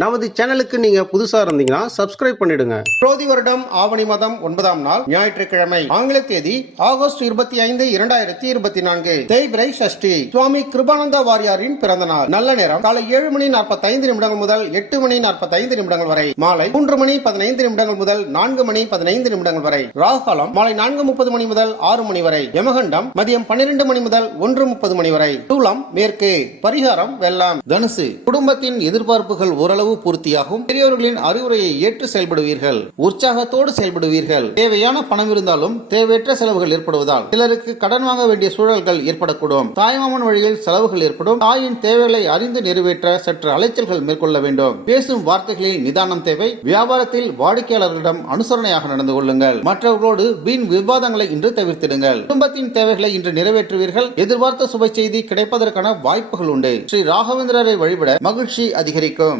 நமது சேனலுக்கு நீங்க புதுசா இருந்தீங்கன்னா சப்ஸ்கிரைப் பண்ணிடுங்க. குரோதி வருடம் ஆவணி மாதம் 9ஆம் நாள் ஞாயிற்றுக்கிழமை, ஆங்கில தேதி ஆகஸ்ட் 25, 2024, தேய்பிரை சஷ்டி. சுவாமி கிருபானந்த வாரியாரின் பிறந்த நாள். நல்ல நேரம் காலை 7:45 முதல் 8:45 வரை, மாலை 3:15 முதல் 4:15 வரை, ராகுகாலம் மாலை 4:30 முதல் 6 வரை, யமகண்டம் மதியம் 12 முதல் 1:30 வரை, சூலம் மேற்கு, பரிகாரம் வெள்ளம். தனுசு, குடும்பத்தின் எதிர்பார்ப்புகள் ஓரளவு பூர்த்தியாகும். பெரியவர்களின் அறிவுரையை ஏற்று செயல்படுவீர்கள். உற்சாகத்தோடு செயல்படுவீர்கள். தேவையான பணம் இருந்தாலும் தேவையற்ற செலவுகள் ஏற்படுவதால் சிலருக்கு கடன் வாங்க வேண்டிய சூழல்கள் ஏற்படக்கூடும். தாய்மாமன் வழியில் செலவுகள் ஏற்படும். தாயின் தேவைகளை அறிந்து நிறைவேற்ற சற்று அலைச்சல்கள் மேற்கொள்ள வேண்டும். பேசும் வார்த்தைகளில் நிதானம் தேவை. வியாபாரத்தில் வாடிக்கையாளர்களிடம் அனுசரணையாக நடந்து கொள்ளுங்கள். மற்றவர்களோடு வீண் விவாதங்களை இன்று தவிர்த்திடுங்கள். குடும்பத்தின் தேவைகளை இன்று நிறைவேற்றுவீர்கள். எதிர்பார்த்த சுப செய்தி கிடைப்பதற்கான வாய்ப்புகள் உண்டு. ஸ்ரீ ராகவேந்திரரை வழிபட மகிழ்ச்சி அதிகரிக்கும்.